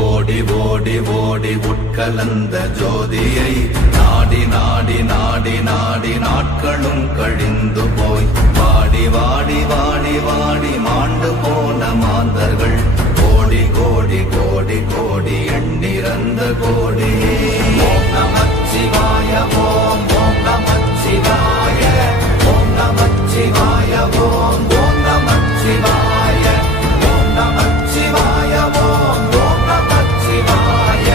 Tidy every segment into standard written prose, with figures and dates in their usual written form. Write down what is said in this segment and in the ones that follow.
ஓடி ஓடி ஓடி உட்கலந்த ஜோதியை நாடி நாடி நாடி நாடி நாட்களும் கழிந்து போய் வாடி வாடி வாடி வாடி மாண்டு போன மாந்தர்கள் கோடி கோடி கோடி கோடி எண்ணிறந்த கோடி. ஓம் நமச்சிவாய ஓம் ஓம் நமச்சிவாய ஓம் நமச்சிவாய ஓம் ஓம் நமச்சிவாய ஓம் நமச்சிவாய ஓம் ஓம் நமச்சிவாய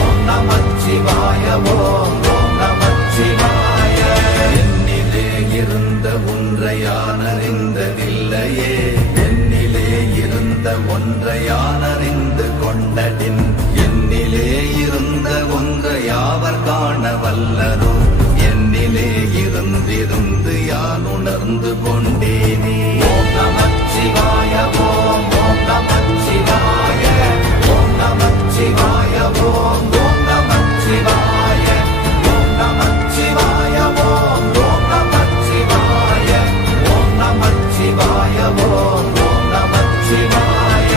ஓம் நமச்சிவாய ஓம் ஓம் நமச்சிவாய. என்னிலே இருந்த ஒன்றை யான் அறிந்ததில்லையே, என்னிலே இருந்த ஒன்றை யான் அறிந்து கொண்டடின், என்னிலே இருந்த ஒன்றை யாவர் காண வல்லரோ, என்னிலே இருந்திருந்து யான் உணர்ந்து கொண்டேனே. ஓம் நமச்சிவாய ஓம் ஓம் நமச்சிவாய ஓம் நமச்சிவாய ஓம் ஓம் நமச்சிவாய ஓம் நமச்சிவாய ஓம் ஓம் நமச்சிவாய ஓம் நமச்சிவாய ஓம் ஓம் நமச்சிவாய.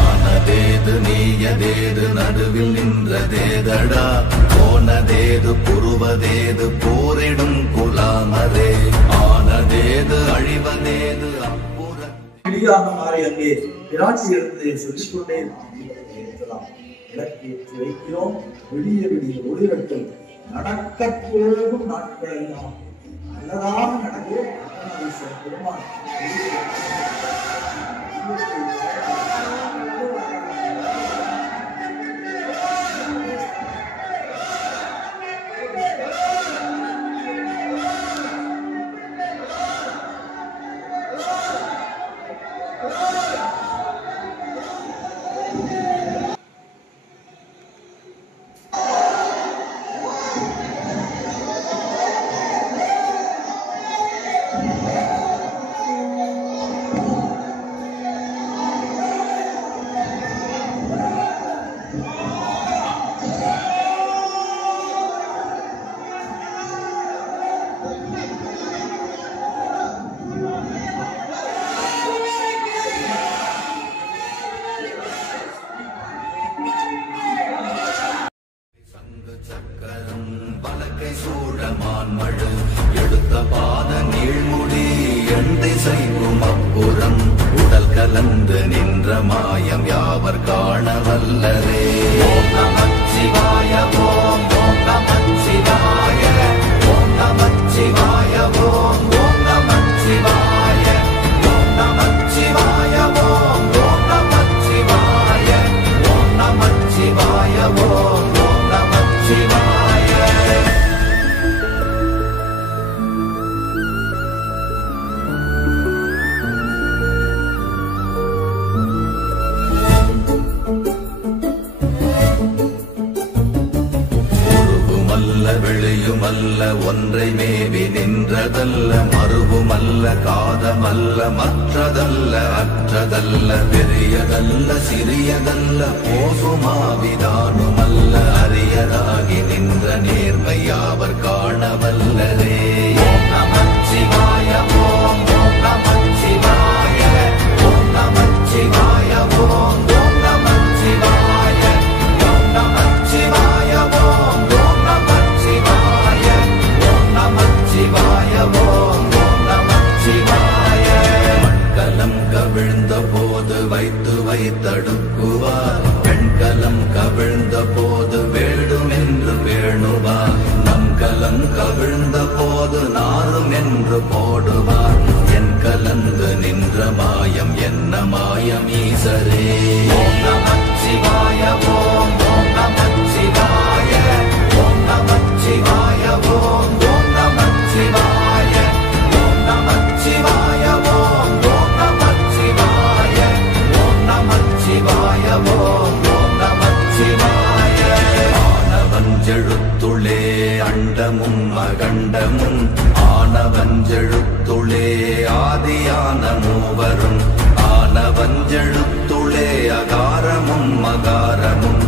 ஆனதேது நீயதேது நடுவில் நின்றதேதடா, போனதேது புருவதேது போரிடும் குலாமரே, ஆனதேது அழிவதேது அப்புறம். கிளியாக மாறி அங்கே பிராட்சி எடுத்து சொல்லிக்கொண்டே இருக்கலாம். விளக்கேற்றி வைக்கிறோம், விடிய விடிய ஒளிரட்டும், நடக்க போகும் நாட்கள் எல்லாம் நல்லதாக நடக்கும். பெருமான் சூழமான்மழு எடுத்த பாத நீழ்முடி எண் திசைக்கும் அப்புறம் உடல் கலந்து நின்ற மாயம் யாவர் காண வல்லரே. ஓம் நமச்சிவாய ஓம் ஓம் நமச்சிவாய ஓம் நமச்சிவாய ஓம் ஓம் நமச்சிவாய ஓம் நமச்சிவாய ஓம் ஓம் நமச்சிவாய ஓம் நமச்சிவாய ஓம் ஓம் நமச்சிவாய. வெளியுமல்ல ஒன்றை மேவி நின்றதல்ல, மறுவுமல்ல காதமல்ல மற்றதல்ல அற்றதல்ல, பெரியதல்ல சிறியதல்ல போசுமாவிதானுமல்ல, அரியதாகி நின்ற நேர்மை யாவர் காண வல்லரே. ஓம் நமச்சிவாய ஓம் ஓம் நமச்சிவாய ஓம் நமச்சிவாய ஓம் ஓம் நமச்சிவாய ஓம் நமச்சிவாய ஓம் ஓம் நமச்சிவாய ஓம் நமச்சிவாய ஓம் ஓம் நமச்சிவாய. மண்கலம் கவிழ்ந்த போது வைத்து வைத்தடுக்குவார், பெண்கலம் கவிழ்ந்த போது வேடும் என்று வேணுவார், நம் கலம் கவிழ்ந்த போது நாரும் என்று போடுவார், என் கலந்து நின்ற மாயம் என்ன மாயம் ஈசரே. ஓம் நமச்சிவாய ஓம் ஓம் நமச்சிவாய ஓம் நமச்சிவாய ஓம் ஓம் நமச்சிவாய ஓம் நமச்சிவாய ஓம் ஓம் நமச்சிவாய ஓம் நமச்சிவாய ஓம் ஓம் நமச்சிவாய. ஆனவஞ்செழுத்துளே அண்டமும் அகண்டமும், ஆனவஞ்செழுத்துளே ஆதியான மூவரும், ஆனவஞ்செழுத்துளே அகாரமும் அகாரமும்,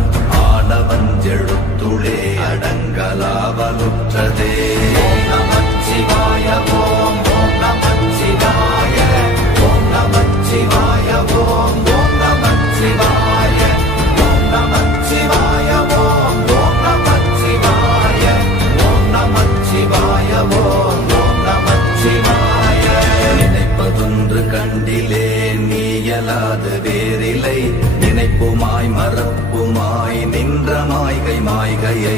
வேறில்லை நினைப்புமாய் மறப்புமாய் நின்ற மாய்கை மாய்கையை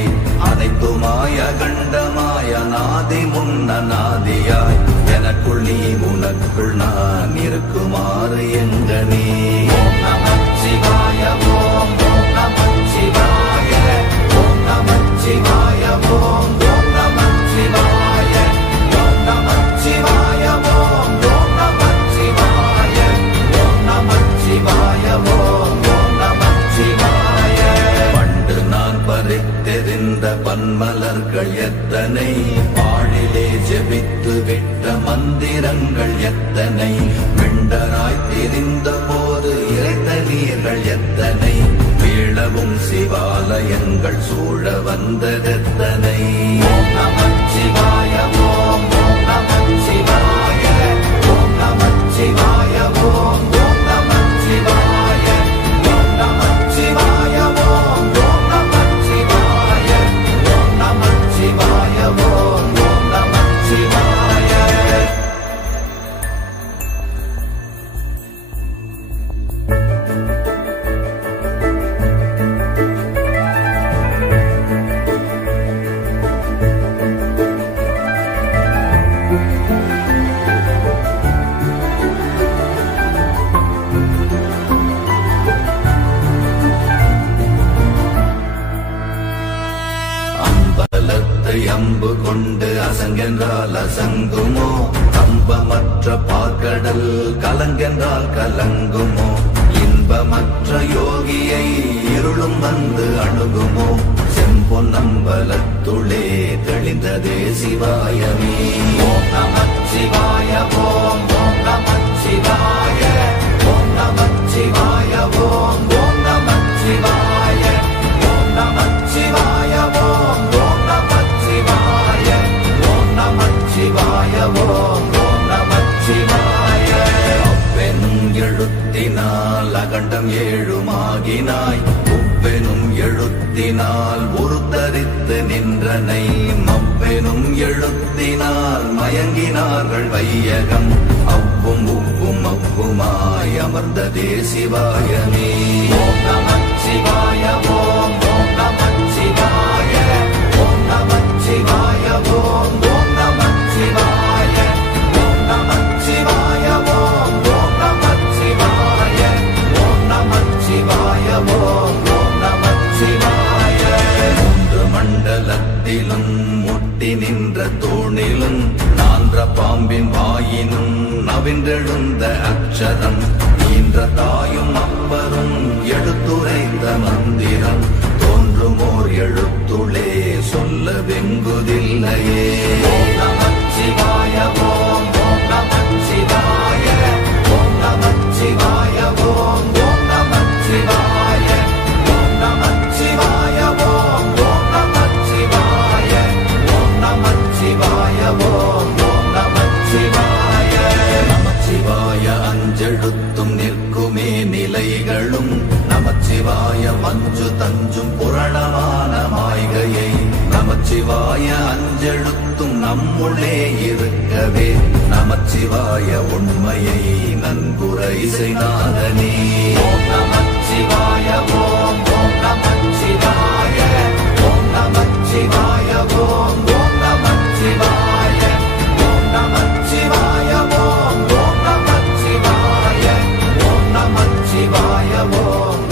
அனைத்துமாய் அகண்டமாய் அநாதி முன்னநாதியாய் எனக்குள் நீ உனக்குள் நான் இருக்குமாறு எங்க நீ ஓம் நமச்சிவாய ஓம் ஓம் நமச்சிவாய ஓம் நமச்சிவாய ஓம் ஓம் நமச்சிவாய ஓம் நமச்சிவாய ஓம் ஓம் நமச்சிவாய ஓம் நமச்சிவாய ஓம் ஓம் நமச்சிவாய பண்டு நான் பறித்தெறிந்த பன்மலர்கள் எத்தனை பாழிலே ஜெபித்து விட்ட மந்திரங்கள் எத்தனை விண்டராய் தெரிந்த போது இறைத்த நீர்கள் எத்தனை வீழவும் சிவாலயங்கள் சூழ வந்ததெத்தனை ஓம் நமச்சிவாய ஓம் ஓம் நமச்சிவாய ஓம் நமச்சிவாய ஓம் ஓம் நமச்சிவாய ஓம் நமச்சிவாய ஓம் ஓம் நமச்சிவாய ஓம் நமச்சிவாய ஓம் ஓம் நமச்சிவாய அம்பலத்தை அம்பு கொண்டு அசங்கென்றால் அசங்குமோ கம்பமற்ற பாற்கடல் கலங்கென்றால் கலங்குமோ இன்பமற்ற யோகியை இருளும் வந்து அணுகுமோ செம்பொன்னம்பலத்துளே தெளிந்ததே சிவாயமே ஓம் நமச்சிவாய ஓம் ஓம் நமச்சிவாய ஓம் நமச்சிவாய ஓம் ஓம் நமச்சிவாய ஓம் நமச்சிவாய ஓம் ஓம் நமச்சிவாய ஓம் நமச்சிவாய ஓம் ஓம் நமச்சிவாய அப்பெனும் எழுத்தினால் அகண்டம் ஏழுமாகினாய் உப்பெனும் எழுத்தினால் உருத்தரித்து நின்றனை மப்பெனும் எழுத்தினால் மயங்கினார்கள் வையகம் அவ்வும் உப்பும் அவ்வுமாய் அமர்ந்ததே சிவாயமே ஓம் நமச்சிவாய ஓம் ஓம் நமச்சிவாய ஓம் நமச்சிவாய ஓம் ஓம் நமச்சிவாய ஓம் நமச்சிவாய ஓம் ஓம் நமச்சிவாய ஓம் நமச்சிவாய ஓம் ஓம் நமச்சிவாய மூன்று மண்டலத்திலும் முட்டி நின்ற தூணிலும் நான்ற பாம்பின் வாயினும் நவின்றெழுந்த அக்ஷரம் ஈன்ற தாயும் அப்பரும் எடுத்துரைத்த மந்திரம் தோன்றுமோர் எழுத்துளே சொல்ல வெங்குதில்லையே ஓம் நமச்சிவாய ஓம் ஓம் நமச்சிவாய ஓம் நமச்சிவாய ஓம் ஓம் நமச்சிவாய ஓம் நமச்சிவாய ஓம் ஓம் நமச்சிவாய ஓம் நமச்சிவாய ஓம் ஓம் நமச்சிவாய நமச்சிவாய அஞ்செழுத்தும் நிற்குமே நிலைகளும் நமச்சிவாய மஞ்சு தஞ்சும் புரணமான மாய்கையை நமச்சிவாய அஞ்செழுத்தும் நம்முள்ளே இருக்கவே நமச்சிவாய உண்மையை நன்குரை செய்தாதனே ஓம் நமச்சிவாய ஓம் ஓம் நமச்சிவாய ஓம் நமச்சிவாய ஓம் ஓம் நமச்சிவாய ஓம் நமச்சிவாய ஓம் ஓம் நமச்சிவாய ஓம் நமச்சிவாய ஓம்